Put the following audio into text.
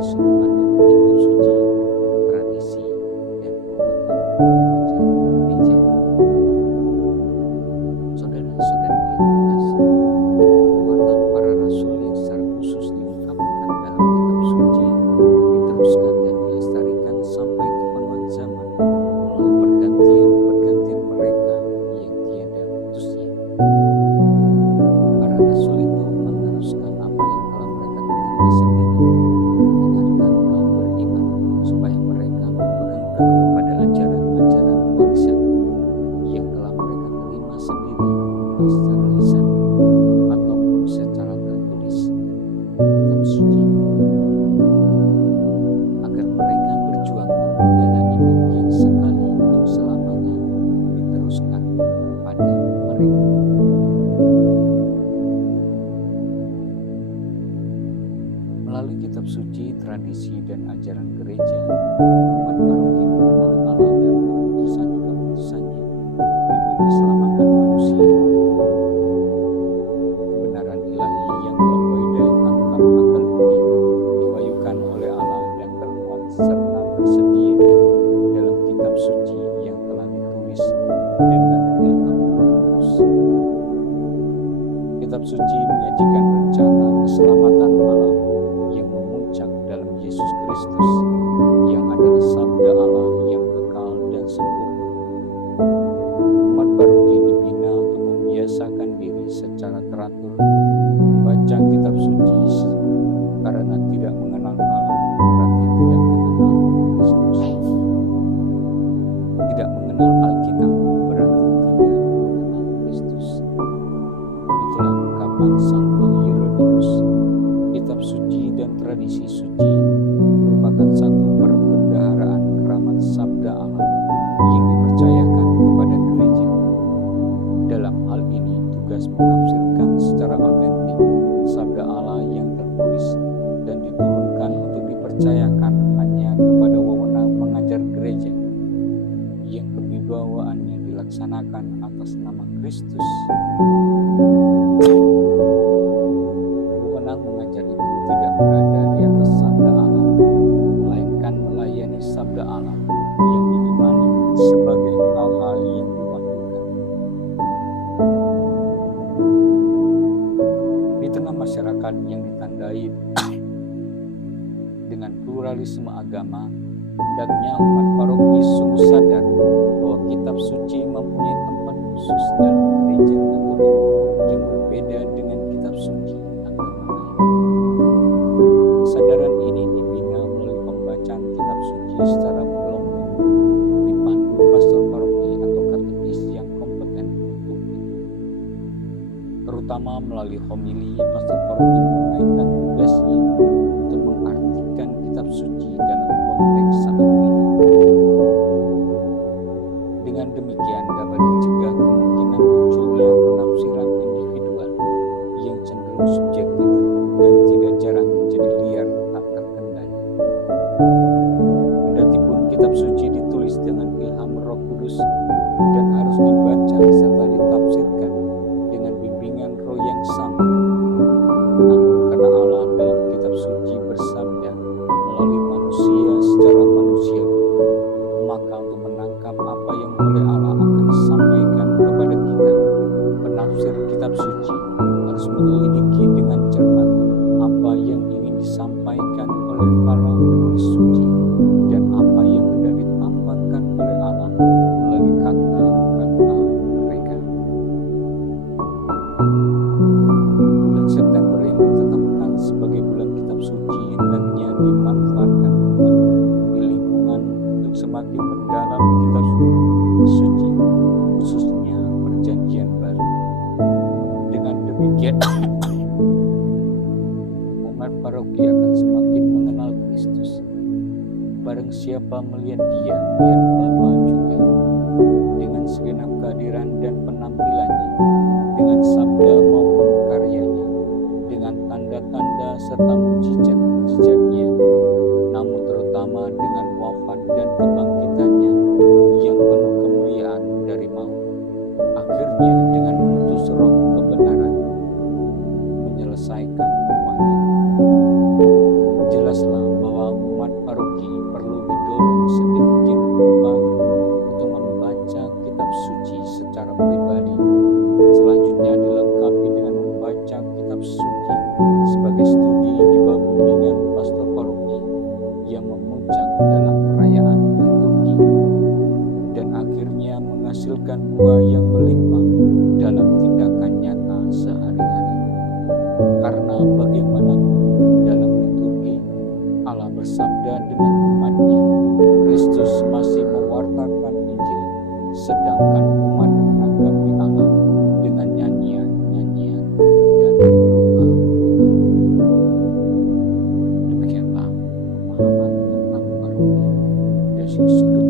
dari sudut pandang kitab suci, tradisi, dan wewenang membaca gereja. Saudara-saudari yang terkasih, pewartaan para rasul yang secara khusus diungkapkan dalam kitab suci diteruskan dan dilestarikan sampai kepenuhan zaman melalui pergantian mereka yang tiada putusnya. Para rasul itu meneruskan apa yang telah mereka terima sendiri, mengingatkan kaum beriman supaya mereka berpegang teguh pada ajaran-ajaran warisan yang telah mereka terima sendiri, baik secara lisan ataupun secara tertulis kitab suci, agar mereka berjuang untuk membela iman yang sekali untuk selamanya diteruskan pada mereka. Melalui kitab suci, tradisi, dan ajaran gereja, umat paroki mengenal Allah dan keputusan-keputusannya demi keselamatan manusia. Kebenaran ilahi yang melampaui daya tangkap akal bumi diwahyukan oleh Allah dan termuat serta tersedia dalam kitab suci yang telah ditulis dengan ilham Roh Kudus. Kitab suci menyajikan rencana keselamatan Allah yang memuncak dalam Yesus Kristus, yang adalah sabda Allah yang kekal dan sempurna. Umat paroki dibina untuk membiasakan diri secara teratur membaca kitab suci, karena tidak mengenal Allah berarti tidak mengenal Kristus. Tidak mengenal Alkitab berarti tidak mengenal Kristus. Itulah ungkapan Santo Hieronymus. Kitab suci dan tradisi suci merupakan satu perbendaharaan keramat sabda Allah yang dipercayakan kepada gereja. Dalam hal ini, tugas menafsirkan secara autentik sabda Allah yang tertulis dan diturunkan untuk dipercayakan hanya kepada wewenang mengajar gereja yang kewibawaannya dilaksanakan atas nama Kristus. Wewenang mengajar itu tidak berada di atas sabda Allah, melainkan melayani sabda Allah yang diimani sebagai hal-hal yang diwahyukan. Di tengah masyarakat yang ditandai dengan pluralisme agama, hendaknya umat paroki sungguh sadar bahwa kitab suci mempunyai tempat khusus dalam gereja Katolik yang berbeda dengan kitab suci agama lain. Kesadaran ini dibina melalui pembacaan kitab suci secara berkelompok, dipandu pastor paroki atau katekis yang kompeten untuk itu. Terutama melalui homili, pastor paroki menunaikan tugasnya untuk mengartikan kitab suci dalam konteks saat ini. Dengan demikian dapat dicegah kemungkinan munculnya penafsiran individual yang cenderung subjektif dan tidak jarang menjadi liar tak terkendali. Kendatipun kitab suci ditulis dengan ilham Roh Kudus dan harus dibaca serta ditafsirkan dengan bimbingan roh yang sama, namun karena Allah dalam kitab suci bersabda melalui manusia secara manusiawi, maka untuk menangkap apa yang oleh Allah akan disampaikan kepada kita, penafsir kitab suci harus menyelidiki dengan cermat apa yang ingin disampaikan oleh para penulis suci dan apa yang hendak ditampakkan oleh Allah melalui kata-kata mereka. Bulan September yang ditetapkan sebagai bulan kitab suci hendaknya dimanfaatkan kembali di lingkungan untuk semakin mendalam kitab suci, khususnya Perjanjian Baru. Dengan demikian, umat paroki akan semakin mengenal Kristus. Barang siapa melihat Dia, melihat Bapa juga. Dengan segenap kehadiran dan penampilannya, dengan sabda maupun karyanya, dengan tanda-tanda serta mujizat-mujizatnya, namun terutama dengan wafat dan kebangkitannya yang penuh kemuliaan dari maut. Akhirnya dengan mengutus roh kebenaran menyelesaikan semuanya. Jelaslah bahwa dari sudut